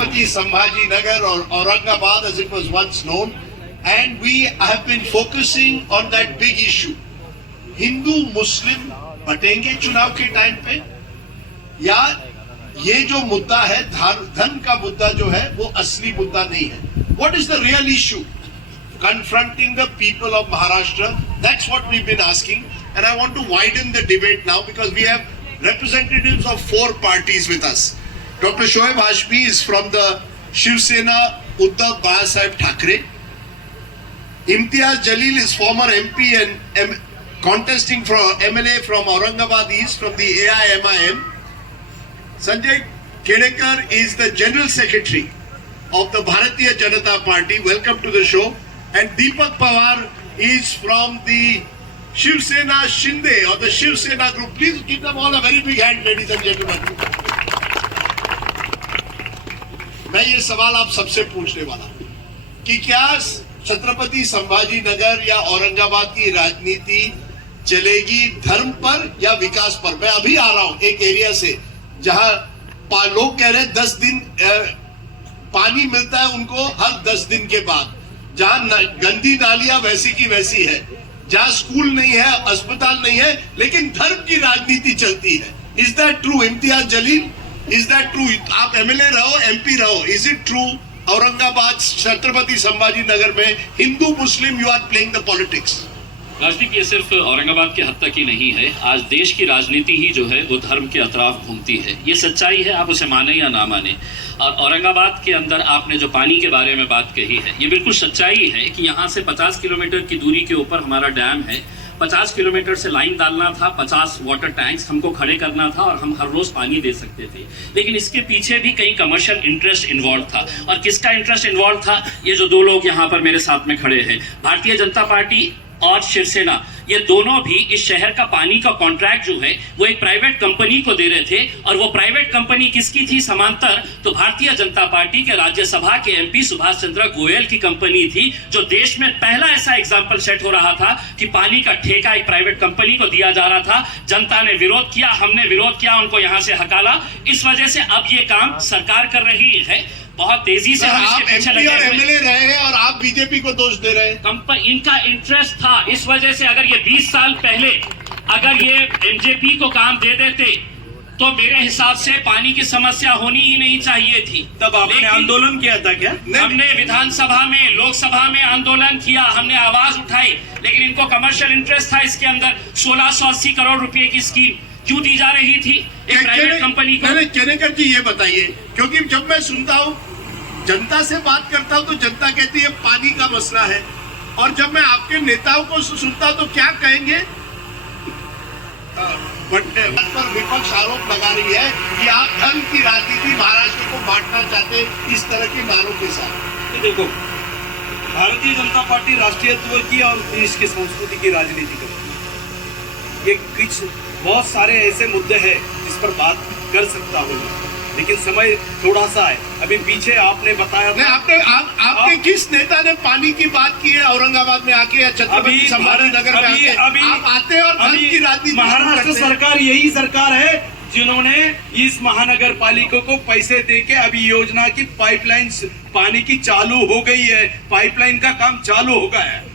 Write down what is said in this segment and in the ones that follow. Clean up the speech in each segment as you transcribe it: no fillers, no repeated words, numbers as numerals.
Chhatrapati Sambhaji Nagar or Aurangabad as it was once known, and we have been focusing on that big issue. Hindu मुस्लिम बटेंगे चुनाव के time पे, या ये जो मुद्दा है धन का मुद्दा जो है वो असली मुद्दा नहीं है? What is the real issue confronting the people of Maharashtra? That's what we've been asking, and I want to widen the debate now because we have representatives of 4 parties with us. Dr. Shoaib Hashmi is from the Shiv Sena Uddhav Bahasaheb Thackeray. Imtiaz Jalil is former MP and contesting for MLA from Aurangabad East from the AIMIM. Sanjay Kedekar is the General Secretary of the Bharatiya Janata Party. Welcome to the show. And Deepak Pawar is from the Shiv Sena Shinde or the Shiv Sena group. Please give them all a very big hand, ladies and gentlemen. मैं ये सवाल आप सबसे पूछने वाला हूं कि क्या छत्रपति संभाजी नगर या औरंगाबाद की राजनीति चलेगी धर्म पर या विकास पर? मैं अभी आ रहा हूं एक एरिया से जहां लोग कह रहे हैं 10 दिन पानी मिलता है उनको हर 10 दिन के बाद, जहां गंदी नालियां वैसी की वैसी है, जहां स्कूल नहीं है, अस्पताल नहीं है, लेकिन धर्म की राजनीति चलती है. Is that true Imtiaz Jaleel? Is that true? आप एमएलए रहो, एमपी रहो, is it true Aurangabad Chhatrapati Sambhaji Nagar में Hindu Muslim you are playing the politics? राजनीति ये सिर्फ औरंगाबाद के हद तक ही नहीं है. आज देश की राजनीति ही जो है वो धर्म के अतराफ घूमती है. ये सच्चाई है, आप उसे माने या ना माने. और औरंगाबाद के अंदर आपने जो पानी के बारे में बात कही है, ये बिल्कुल सच्चाई है कि यहाँ से 50 किलोमीटर की दूरी के ऊपर हमारा डैम है. 50 किलोमीटर से लाइन डालना था, 50 वाटर टैंक्स हमको खड़े करना था और हम हर रोज पानी दे सकते थे. लेकिन इसके पीछे भी कई कमर्शियल इंटरेस्ट इन्वॉल्व था. और किसका इंटरेस्ट इन्वॉल्व था? ये जो 2 लोग यहाँ पर मेरे साथ में खड़े हैं, भारतीय जनता पार्टी और शिवसेना, ये दोनों भी इस शहर का पानी का कॉन्ट्रैक्ट जो है वो एक प्राइवेट कंपनी को दे रहे थे. और वो प्राइवेट कंपनी किसकी थी समांतर? तो भारतीय जनता पार्टी के राज्यसभा के एमपी सुभाष चंद्र गोयल की कंपनी थी, जो देश में पहला ऐसा एग्जाम्पल सेट हो रहा था कि पानी का ठेका एक प्राइवेट कंपनी को दिया जा रहा था. जनता ने विरोध किया, हमने विरोध किया, उनको यहां से हकाला. इस वजह से अब ये काम सरकार कर रही है. बहुत तेजी से हम इसके पीछे लगे हुए एमएलए रहे हैं और आप बीजेपी को दोष दे रहे हैं. इनका इंटरेस्ट था. इस वजह से अगर ये 20 साल पहले अगर ये एमजेपी को काम दे देते तो मेरे हिसाब से पानी की समस्या होनी ही नहीं चाहिए थी. तब आपने आंदोलन किया था क्या? हमने विधानसभा में, लोकसभा में आंदोलन किया, हमने आवाज उठाई, लेकिन इनको कमर्शियल इंटरेस्ट था इसके अंदर. 1680 करोड़ रुपए की स्कीम क्यों दी जा रही थी एक प्राइवेट कंपनी को? केनेकर जी ये बताइए, क्योंकि जब मैं सुनता हूँ, जनता से बात करता हूँ तो जनता कहती है पानी का मसला है, और जब मैं आपके नेताओं को सुनता हूँ तो क्या कहेंगे? पर विपक्ष आरोप लगा रही है कि आप धर्म की राजनीति महाराष्ट्र को बांटना चाहते इस तरह के नारों के साथ. देखो, भारतीय जनता पार्टी राष्ट्रीयत्व की और देश की संस्कृति की राजनीति करती है. ये कुछ बहुत सारे ऐसे मुद्दे हैं जिस पर बात कर सकता हूँ, लेकिन समय थोड़ा सा है. अभी पीछे आपने बताया नहीं, आपके किस नेता ने पानी की बात की है औरंगाबाद में आके या छत्रपति संभाजी नगर में आके? आप आते हैं और धर्म की राजनीति. महाराष्ट्र सरकार यही सरकार है जिन्होंने इस महानगर पालिका को पैसे देके अभी योजना की पाइपलाइन पानी की चालू हो गई है. पाइपलाइन का काम चालू हो गया है.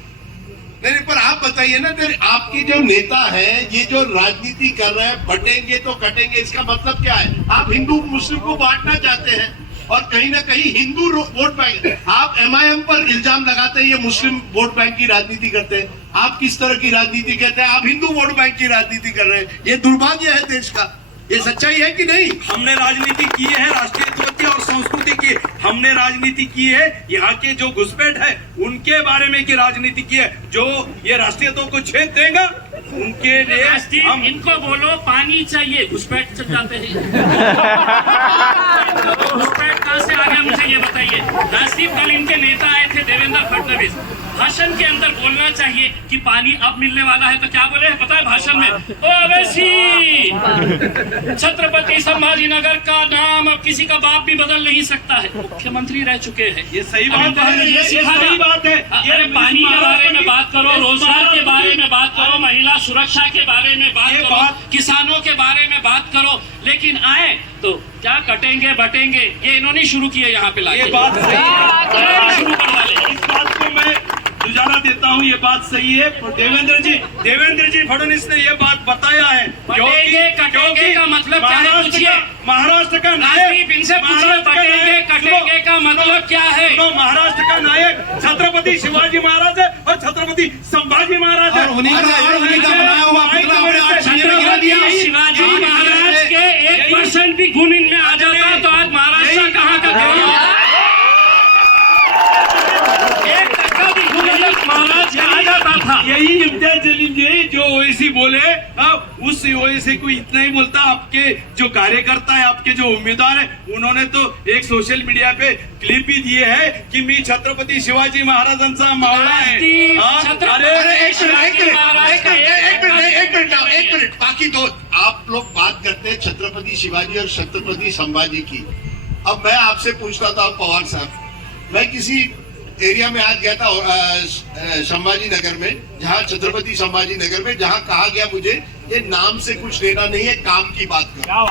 नहीं, पर आप बताइए ना, आपके जो नेता हैं ये जो राजनीति कर रहे हैं, बटेंगे तो कटेंगे, इसका मतलब क्या है? आप हिंदू मुस्लिम को बांटना चाहते हैं और कहीं ना कहीं हिंदू वोट बैंक. आप एमआईएम पर इल्जाम लगाते हैं ये मुस्लिम वोट बैंक की राजनीति करते हैं. आप किस तरह की राजनीति कहते हैं? आप हिंदू वोट बैंक की राजनीति कर रहे हैं. ये दुर्भाग्य है देश का. ये सच्चाई है कि नहीं? हमने राजनीति की है राष्ट्रीयत्व की और संस्कृति की. हमने राजनीति की है यहाँ के जो घुसपैठ है उनके बारे में की राजनीति की है. जो ये राष्ट्रीयत्व को छेद देगा उनके लिए हम इनको बोलो पानी चाहिए, घुसपैठ चल जाते हैं. घुसपैठ कहां से आ गया मुझे ये बताइए. राजदीप कल इनके नेता आए थे देवेंद्र फडणवीस, भाषण के अंदर बोलना चाहिए कि पानी अब मिलने वाला है, तो क्या बोले पता है भाषण में? ओ अवैसी, छत्रपति संभाजी नगर का नाम अब किसी का बाप भी बदल नहीं सकता है. मुख्यमंत्री रह चुके हैं. ये सही बात है. ये सही बात है. अरे पानी के बारे में बात करो, रोजगार के बारे में बात करो, महिला सुरक्षा के बारे में बात करो, किसानों के बारे में बात करो, लेकिन आए तो क्या कटेंगे बटेंगे ये इन्होंने शुरू किए यहाँ पे लाके। ये बात सही है, शुरू कर डाले। इस बात को मैं गुजारा देता हूँ, ये बात सही है। देवेंद्र जी फडणवीस ने ये बात बताया है। बटेंगे कटेंगे का मतलब क्या है पूछिए। महाराष्ट्र का राजदीप इनसे पूछिए बटेंगे कटेंगे का मतलब क्या है। महाराष्ट्र का नायक छत्रपति शिवाजी महाराज है और छत्रपति संभाजी महाराज है। छत्रपति शिवाजी महाराज के 1% भी गुण इनमें आ जाता तो आज महाराष्ट्र कहाँ का महाराज आ जाता था। यही इम्तियाज जलील जी जो ओवैसी बोले, उस ओवैसी को इतना ही बोलता, आपके जो कार्यकर्ता है, आपके जो उम्मीदवार है, उन्होंने तो एक सोशल मीडिया पे क्लिप भी दिए है कि मी छत्रपति शिवाजी महाराजांचा मावळा है। एक मिनट बाकी दो आप लोग बात करते हैं छत्रपति शिवाजी और छत्रपति संभाजी की। अब मैं आपसे पूछता था पवार साहब, मैं किसी एरिया में आज गया था संभाजी नगर में, जहां छत्रपति संभाजी नगर में, जहां कहा गया मुझे ये नाम से कुछ लेना नहीं है, काम की बात करो।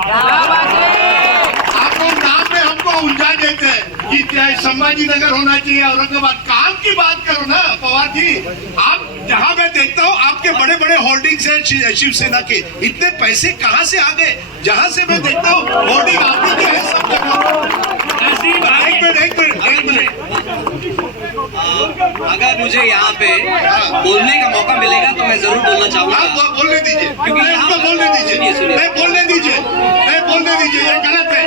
आप लोग नाम में हमको उलझा देते हैं कि संभाजी नगर होना चाहिए औरंगाबाद, काम की बात करो ना पवार जी। आप जहां मैं देखता हूँ आपके बड़े बड़े होर्डिंग्स हैं शिवसेना के, इतने पैसे कहाँ से आ गए? जहां से मैं देखता हूँ होर्डिंग आप ही के है सब जगह। एक मिनट अगर मुझे यहाँ पे बोलने का मौका मिलेगा तो मैं जरूर बोलना चाहूंगा। बोलने दीजिए, क्योंकि इसको बोलने दीजिए, नहीं बोलने दीजिए, नहीं बोलने दीजिए, ये गलत है,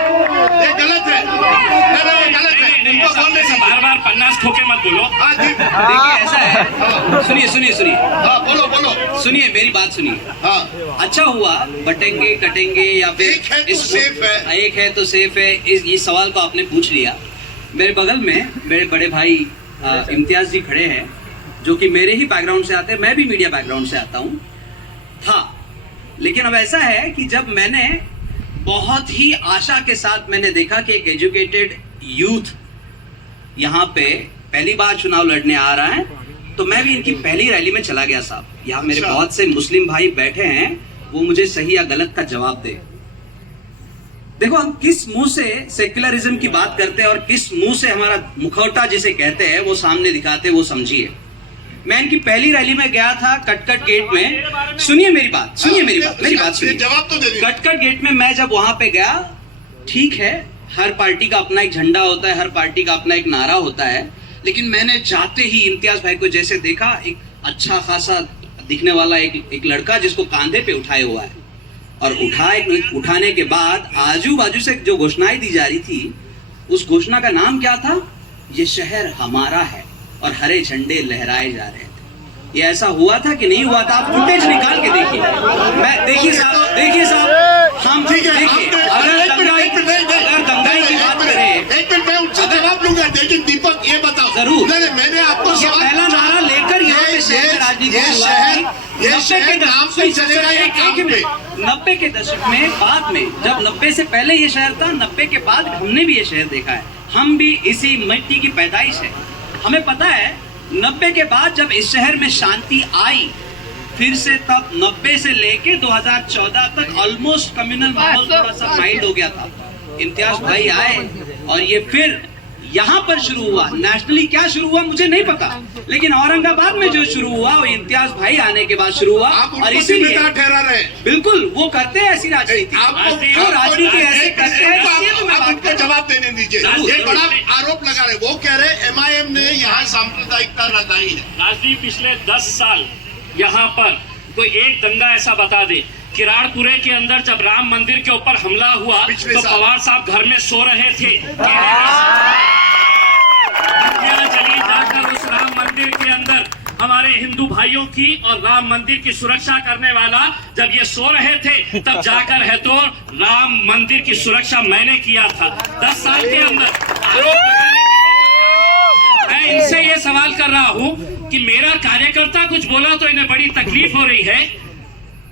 ये गलत है, ये गलत है, इनको बोलने दीजिए। बार 50 ठोके मत बोलो। हाँ जी, देखिए ऐसा है, सुनिए हाँ बोलो, सुनिए मेरी बात सुनिए। हाँ अच्छा हुआ बटेंगे कटेंगे या फिर एक है तो सेफ है, एक है तो सेफ है, इस सवाल को आपने पूछ लिया। मेरे बगल में मेरे बड़े भाई इम्तियाज जी खड़े हैं, जो कि मेरे ही बैकग्राउंड से आते हैं, मैं भी मीडिया बैकग्राउंड से आता हूँ था। लेकिन अब ऐसा है कि जब मैंने बहुत ही आशा के साथ मैंने देखा कि एक एजुकेटेड यूथ यहाँ पे पहली बार चुनाव लड़ने आ रहा है, तो मैं भी इनकी पहली रैली में चला गया साहब। यहाँ मेरे बहुत से मुस्लिम भाई बैठे हैं, वो मुझे सही या गलत का जवाब दे। देखो हम किस मुंह से सेक्युलरिज्म की बात करते हैं और किस मुंह से हमारा मुखौटा जिसे कहते हैं वो सामने दिखाते हैं, वो समझिए। मैं इनकी पहली रैली में गया था कटकट गेट में। सुनिए मेरी बात सुनिए। जवाब तो दे दीजिए। कटकट गेट में मैं जब वहां पे गया, ठीक है हर पार्टी का अपना एक झंडा होता है, हर पार्टी का अपना एक नारा होता है, लेकिन मैंने जाते ही इम्तियाज भाई को जैसे देखा, एक अच्छा खासा दिखने वाला एक लड़का जिसको कांधे पे उठाए हुआ है, और उठाने के बाद आजू बाजू से जो घोषणाएं दी जा रही थी, उस घोषणा का नाम क्या था? ये शहर हमारा है, और हरे झंडे लहराए जा रहे थे। ये ऐसा हुआ था कि नहीं हुआ था? आप फुटेज निकाल के देखिए। मैं देखिए साहब हम देखिए, अगर दंगाई की बात करें, एक मिनट मैं उनसे जवाब लूंगा, लेकिन दीपक ये बताओ जरूर। नहीं, मैंने आपको पहला नारा लेकर यहाँ पे शहर में राजनीति ये शहर नाम से चलेगा या काम पे? 90 के दशक में, बाद में जब 90 से पहले ये शहर था, 90 के बाद हमने भी ये शहर देखा है। हम भी इसी मिट्टी की पैदाइश है। हमें पता है 90 के बाद जब इस शहर में शांति आई, फिर से तब 90 से लेके 2014 तक ऑलमोस्ट कम्युनल माहौल थोड़ा सा माइल्ड हो गया था। इम्तियाज भाई आए और ये फिर यहाँ पर शुरू हुआ। नेशनली क्या शुरू हुआ मुझे नहीं पता, लेकिन औरंगाबाद में जो शुरू हुआ वो इम्तियाज भाई आने के बाद शुरू हुआ। और इसीलिए ठहरा रहे हैं। बिल्कुल वो करते हैं ऐसी राजनीति, राजनीति ऐसे करते हैं। आप उनको जवाब देने दीजिए। ये बड़ा आरोप लगा रहे, वो कह रहे MIM ने यहाँ सांप्रदायिकता रचाई है। राजदीप पिछले 10 साल यहाँ पर कोई एक दंगा ऐसा बता दे। किराड़पुरे के अंदर जब राम मंदिर के ऊपर हमला हुआ तो पवार साहब घर में सो रहे थे। चली जाकर उस राम मंदिर के अंदर हमारे हिंदू भाइयों की और राम मंदिर की सुरक्षा करने वाला जब ये सो रहे थे, तब जाकर है तो राम मंदिर की सुरक्षा मैंने किया था 10 साल के अंदर। मैं इनसे ये सवाल कर रहा हूँ कि मेरा कार्यकर्ता कुछ बोला तो इन्हें बड़ी तकलीफ हो रही है।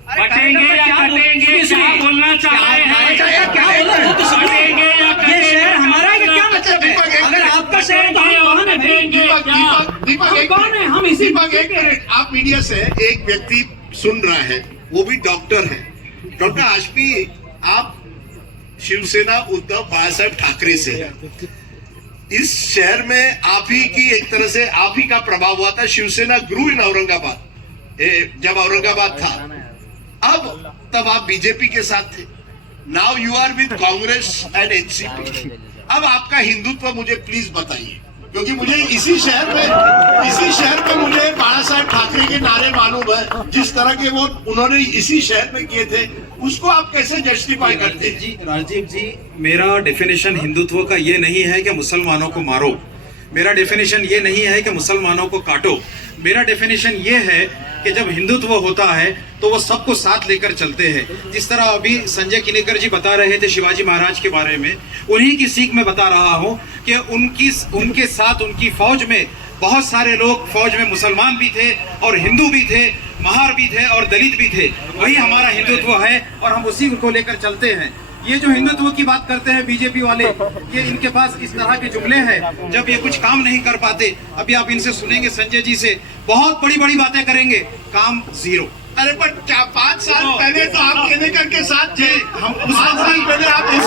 बटेंगे या कटेंगे, क्या बोलना चाह रहे हैं? क्या बोला वो तो बटेंगे या ये शहर हमारा है, क्या मतलब है? अगर आपका शहर तो हम कौन है? दीपक कौन है? हम इसी आप मीडिया से एक व्यक्ति सुन रहा है, वो भी डॉक्टर है। डॉक्टर आशपी, आप शिवसेना उद्धव बाळासाहेब ठाकरे से है। इस शहर में आप ही की एक तरह से आप ही का प्रभाव हुआ था। शिवसेना ग्रू इन औरंगाबाद, जब औरंगाबाद था, अब तब आप बीजेपी के साथ थे। Now you are with Congress and NCP. अब आपका हिंदुत्व मुझे प्लीज बताइए, क्योंकि मुझे इसी शहर में मुझे बाला साहेब ठाकरे के नारे मालूम है, जिस तरह के वो उन्होंने इसी शहर में किए थे, उसको आप कैसे जस्टिफाई करते हैं? जी राजीव जी, मेरा डेफिनेशन हिंदुत्व का ये नहीं है कि मुसलमानों को मारो, मेरा डेफिनेशन ये नहीं है कि मुसलमानों को काटो। मेरा डेफिनेशन ये है कि जब हिंदुत्व होता है तो वो सबको साथ लेकर चलते हैं। जिस तरह अभी संजय किनेकर जी बता रहे थे शिवाजी महाराज के बारे में, उन्हीं की सीख में बता रहा हूं कि उनके साथ उनकी फौज में बहुत सारे लोग फौज में मुसलमान भी थे और हिंदू भी थे, महार भी थे और दलित भी थे। वही हमारा हिंदुत्व है और हम उसी को लेकर चलते हैं। ये जो हिंदुत्व की बात करते हैं बीजेपी वाले, ये इनके पास इस तरह के जुमले हैं जब ये कुछ काम नहीं कर पाते। अभी आप इनसे सुनेंगे संजय जी से, बहुत बड़ी बड़ी बातें करेंगे, काम जीरो। अरे पर 5 साल पहले तो आप किनेकर के साथ थे, हम 5 साल पहले आप उस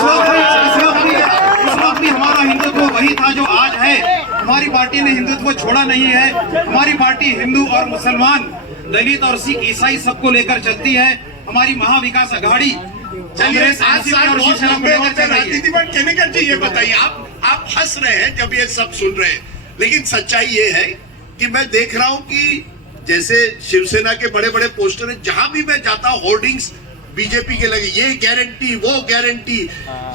वक्त भी हमारा हिंदुत्व वही था जो आज है। हमारी पार्टी ने हिंदुत्व छोड़ा नहीं है। हमारी पार्टी हिंदू और मुसलमान, दलित और सिख ईसाई सबको लेकर चलती है। हमारी महाविकास आघाड़ी चलिए 7 साल और शिवसेना को लेकर चल रही है। राजनीति पर किनेकर जी ये बताइए, आप हंस रहे हैं जब ये सब सुन रहे हैं, लेकिन सच्चाई ये है कि मैं देख रहा हूं कि जैसे शिवसेना के बड़े बड़े पोस्टर हैं, जहां भी मैं जाता हूं होर्डिंग्स बीजेपी के लगे, ये गारंटी वो गारंटी।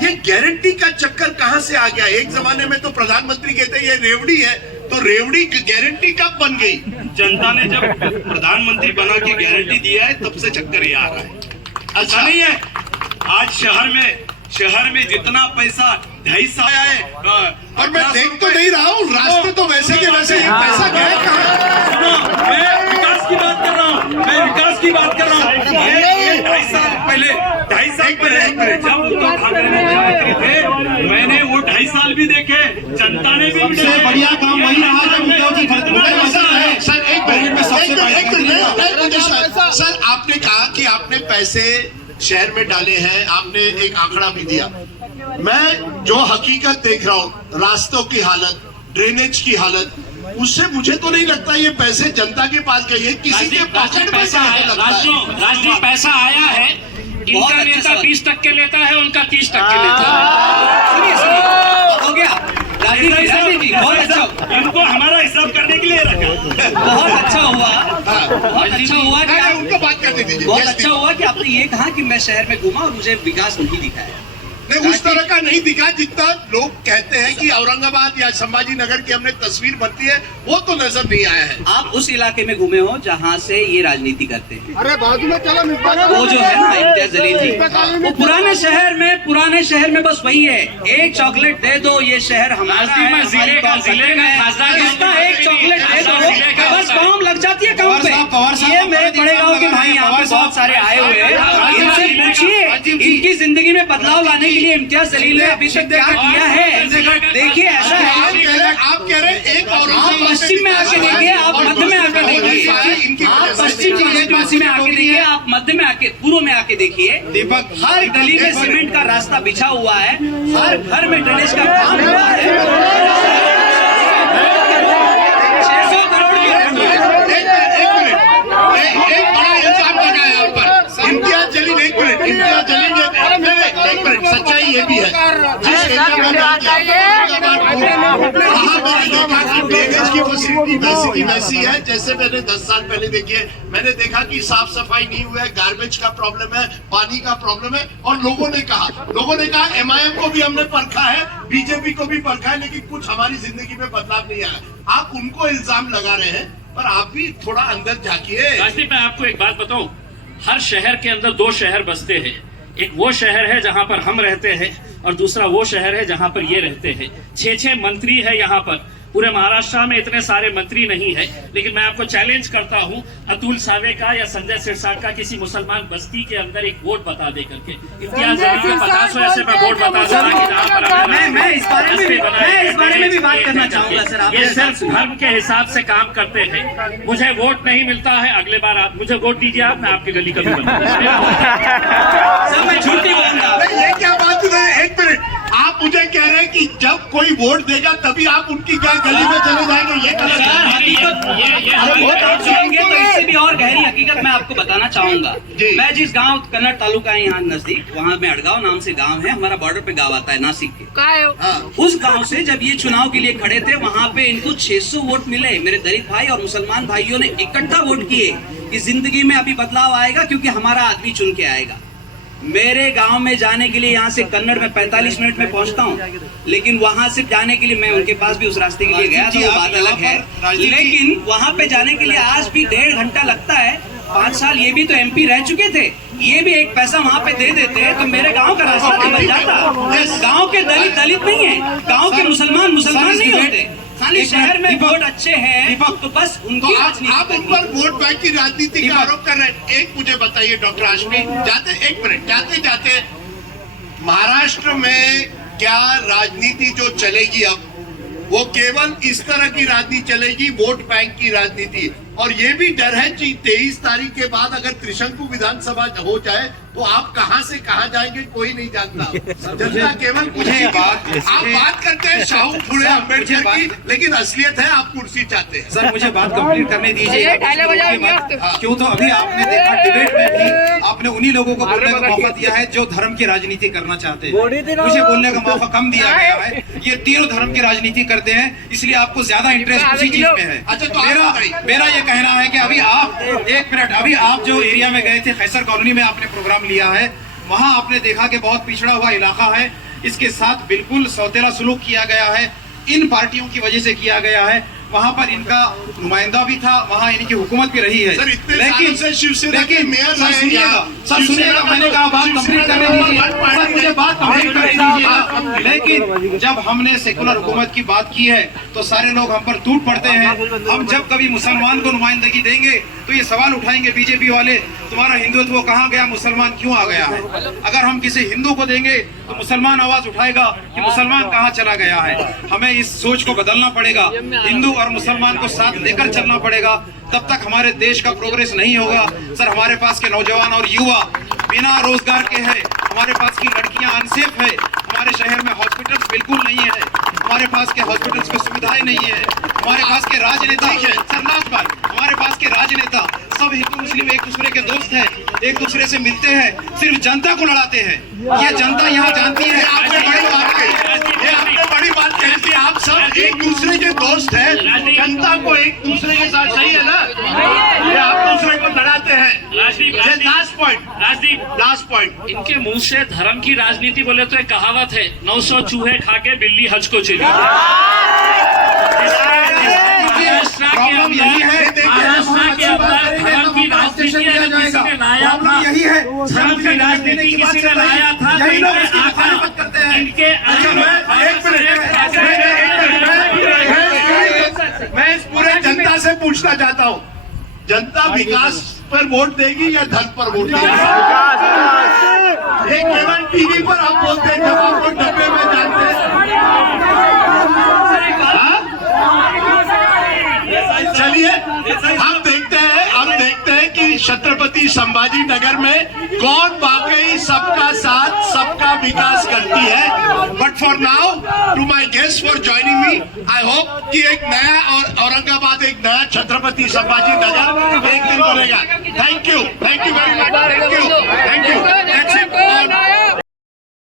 ये गारंटी का चक्कर कहां से आ गया? एक जमाने में तो प्रधानमंत्री कहते हैं ये रेवड़ी है, तो रेवड़ी गारंटी कब बन गई? जनता ने जब प्रधानमंत्री बना के गारंटी दिया है तब से चक्कर ये आ रहा है। अच्छा नहीं है, आज शहर में जितना पैसा 2.5 आया है, और मैं देख तो नहीं रहा हूँ, रास्ते तो वैसे के वैसे ही, पैसा गया कहाँ? मैं विकास की बात कर रहा हूँ। ये 2.5 साल पहले जब उद्धव ठाकरे मुख्यमंत्री थे, मैंने वो 2.5 साल भी देखे। जनता ने भी सबसे बढ़िया काम वही रहा जब उद्धव जी सर आपने कहा कि आपने पैसे शहर में डाले हैं, आपने एक आंकड़ा भी दिया। मैं जो हकीकत देख रहा हूँ, रास्तों की हालत, ड्रेनेज की हालत, उससे मुझे तो नहीं लगता ये पैसे जनता के पास गए, किसी के पॉकेट में पैसा है। राजनीतिक पैसा आया है, इनका नेता 20% लेता है, उनका 30% लेता है। हो गया राजीव जी, बहुत अच्छा। इनको हमारा हिसाब करने के लिए रखा। बहुत अच्छा हुआ कि उनको बात करने दीजिए। बहुत अच्छा हुआ कि आपने ये कहा कि मैं शहर में घूमा और मुझे विकास नहीं दिखा है। नहीं, उस तरह का नहीं दिखा जितना लोग कहते हैं कि औरंगाबाद या संभाजी नगर की हमने तस्वीर बनती है, वो तो नजर नहीं आया है। आप उस इलाके में घूमे हो जहाँ से ये राजनीति करते हैं। अरे बाजू में चलो, वो जो है ना इम्तियाज जलील जी, वो पुराने शहर में बस वही है, एक चॉकलेट दे दो, ये शहर हमारा है, जिले का खासदार इसका एक चॉकलेट दे दो, बस काम लग जाती है काम पे। ये मेरे बड़े गाँव के भाई यहाँ पे बहुत सारे आए हुए हैं, इनसे पूछिए इनकी जिंदगी में बदलाव लाने के लिए इम्तियाज जलील ने अभी तक क्या किया है। देखिए ऐसा है, आप कह रहे हैं एक और आप पश्चिम में आके देखिए, आप मध्य में आके देखिए, आप पश्चिम में आके देखिए, आप मध्य में आके, पूर्व में आके देखिए, दीपक हर गली में सीमेंट का रास्ता बिछा हुआ है, हर घर में ड्रेनेज का काम हुआ है। 600 करोड़ की एक बड़ा इल्जाम लगाया यहाँ पर इम्तियाज जलील। एक मिनट, इम्तियाज जलील ने एक मिनट, सच्चाई ये भी है, जिस एरिया में ड्रेनेज की फैसिलिटी वैसी की वैसी है जैसे मैंने 10 साल पहले देखी है। मैंने देखा कि साफ सफाई नहीं हुआ है, गार्बेज का प्रॉब्लम है, पानी का प्रॉब्लम है, और लोगों ने कहा MIM को भी हमने परखा है, बीजेपी को भी परखा है, लेकिन कुछ हमारी जिंदगी में बदलाव नहीं आया। आप उनको इल्जाम लगा रहे हैं, पर आप भी थोड़ा अंदर झांकिए। राजदीप, मैं आपको एक बात बताऊं, हर शहर के अंदर 2 शहर बसते हैं। एक वो शहर है जहां पर हम रहते हैं और दूसरा वो शहर है जहां पर ये रहते हैं। 6 मंत्री है यहाँ पर, पूरे महाराष्ट्र में इतने सारे मंत्री नहीं है, लेकिन मैं आपको चैलेंज करता हूं, अतुल सावे का या संजय सिरसाट का किसी मुसलमान बस्ती के अंदर एक वोट बता दे करके, इम्तियाज जलील के 50 ऐसे मैं वोट बता दूंगा कि जहां पर मैं इस बारे में भी बात करना चाहूंगा सर। आप ये सिर्फ धर्म के हिसाब से काम करते हैं। मुझे वोट नहीं मिलता है, अगले बार आप मुझे वोट दीजिए, आप मैं आपकी गली कभी बना सर मैं झूठ नहीं बोलूंगा। ये क्या बात है? एक मिनट, आप मुझे कह रहे हैं कि जब कोई वोट देगा तभी आप उनकी गली में चले जाएंगे, ये गलत है। तो इससे भी और गहरी हकीकत मैं आपको बताना चाहूंगा। जी। मैं जिस गांव कन्नड़ तालुका है यहाँ नजदीक, वहाँ में अड़गांव नाम से गांव है, हमारा बॉर्डर पे गांव आता है नासिक के। हाँ। उस गांव से जब ये चुनाव के लिए खड़े थे, वहाँ पे इनको 600 वोट मिले। मेरे दलित भाई और मुसलमान भाइयों ने इकट्ठा वोट किए कि जिंदगी में अभी बदलाव आएगा क्योंकि हमारा आदमी चुन के आएगा। मेरे गांव में जाने के लिए यहाँ से कन्नड़ में 45 मिनट में पहुंचता हूँ, लेकिन वहां से जाने के लिए मैं उनके पास भी उस रास्ते के लिए गया था, वो बात अलग है। लेकिन वहां पे जाने के लिए आज भी 1.5 घंटा लगता है। 5 साल ये भी तो MP रह चुके थे, ये भी एक पैसा वहाँ पे दे देते तो मेरे गांव का रास्ता तो बन जाता। गांव के दलित दलित नहीं है, गांव के मुसलमान मुसलमान नहीं होते। खाली शहर में वोट अच्छे हैं तो बस उनकी आप उन पर वोट बैंक की राजनीति का आरोप कर रहे हैं। एक मुझे बताइए डॉक्टर हाशमी, जाते जाते महाराष्ट्र में क्या राजनीति जो चलेगी अब, वो केवल इस तरह की राजनीति चलेगी, वोट बैंक की राजनीति। और ये भी डर है कि 23 तारीख के बाद अगर त्रिशंकु विधानसभा हो जाए तो आप कहां से कहां जाएंगे कोई नहीं जानता। जनता केवल कुर्सी बात, आप बात करते हैं शाहू फुले अम्बेडकर की, लेकिन असलियत है आप कुर्सी चाहते हैं। सर मुझे बात कंप्लीट करने दीजिए। क्यों तो अभी आपने देखा डिबेट में भी आपने उन्हीं लोगों को बोलने का मौका दिया है जो धर्म की राजनीति करना चाहते हैं। मुझे बोलने का मौका कम दिया गया है। ये तीनों धर्म की राजनीति करते हैं, इसलिए आपको ज्यादा इंटरेस्ट उसी चीज में है। अच्छा, तो मेरा ये कहना है कि अभी आप एक मिनट, अभी आप जो एरिया में गए थे खैसर कॉलोनी में आपने प्रोग्राम लिया है, वहां आपने देखा कि बहुत पिछड़ा हुआ इलाका है, इसके साथ बिल्कुल सौतेला सलूक किया गया है, इन पार्टियों की वजह से किया गया है। वहां पर इनका नुमाइंदा भी था, वहां इनकी हुकूमत भी रही है। सर, इतने सालों से शिवसेना के मेयर सर रहे सुनिएगा, सर सुनिएगा, मैंने कहा बात कंप्लीट करने दीजिए। सर मुझे बात कंप्लीट करने दीजिए। लेकिन जब हमने सेकुलर हुकूमत की बात की है तो सारे लोग हम पर टूट पड़ते हैं। हम जब कभी मुसलमान को नुमाइंदगी देंगे तो ये सवाल उठाएंगे बीजेपी वाले, तुम्हारा हिंदुत्व कहाँ गया, मुसलमान क्यों आ गया है। अगर हम किसी हिंदू को देंगे तो मुसलमान आवाज उठाएगा कि मुसलमान कहाँ चला गया है। हमें इस सोच को बदलना पड़ेगा, हिंदू और मुसलमान को साथ लेकर चलना पड़ेगा, तब तक हमारे देश का प्रोग्रेस नहीं होगा। सर हमारे पास के नौजवान और युवा बिना रोजगार के हैं, हमारे पास की लड़कियां अनसेफ है, हमारे शहर में हॉस्पिटल्स बिल्कुल नहीं है, हमारे पास के हॉस्पिटल्स में सुविधाएं नहीं है, हमारे पास के राजनेता सर लास्ट बार, हमारे पास के राजनेता सब हिंदू मुस्लिम एक दूसरे के दोस्त हैं, एक दूसरे से मिलते हैं, सिर्फ जनता को लड़ाते हैं। ये जनता यहाँ जानती है। आपने बड़ी बात कही, ये आपने बड़ी बात कही कि आप सब एक दूसरे के दोस्त हैं, जनता को एक दूसरे के साथ, सही है ना, ये आप दूसरे को लड़ाते हैं। लास्ट पॉइंट इनके मुंह से धर्म की राजनीति बोले तो एक कहावत है, 900 चूहे खा के बिल्ली हज को चली। प्रॉब्लम यही है, महाराष्ट्र के अंदर धर्म की राजनीति किसी ने लाया था, यही है, धर्म की राजनीति किसी ने लाया था, यही लोग इसकी मुखालफत करते हैं। इनके मैं इस पूरे जनता से पूछना चाहता हूँ, जनता विकास पर वोट देगी या धन पर वोट देगी? ये केवल टीवी पर आप बोलते हैं, जब आपको डब्बे में जानते हैं। चलिए हम देखते हैं कि छत्रपति संभाजी नगर में कौन वाकई सबका साथ सबका विकास करती है। But for now to my guest for joining me, I hope कि एक नया और औरंगाबाद, एक नया छत्रपति संभाजी नगर एक दिन बनेगा। Thank you very much, thank you.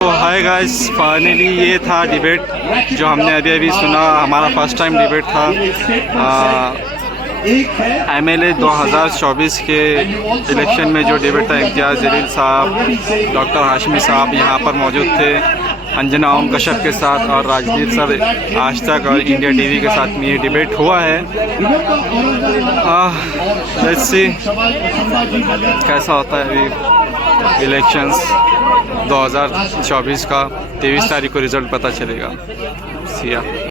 तो हाय गाइस, फाइनली ये था डिबेट जो हमने अभी सुना। हमारा फर्स्ट टाइम डिबेट था। MLA 2024 के इलेक्शन में जो डिबेट था, इम्तियाज़ जलील साहब, डॉक्टर हाशमी साहब यहाँ पर मौजूद थे, अंजना ओम कश्यप के साथ, और राजदीप सर आज तक और इंडिया टीवी के साथ में ये डिबेट हुआ है। लेट्स सी कैसा होता है अभी इलेक्शंस 2024 का। 23 तारीख को रिज़ल्ट पता चलेगा। सिया।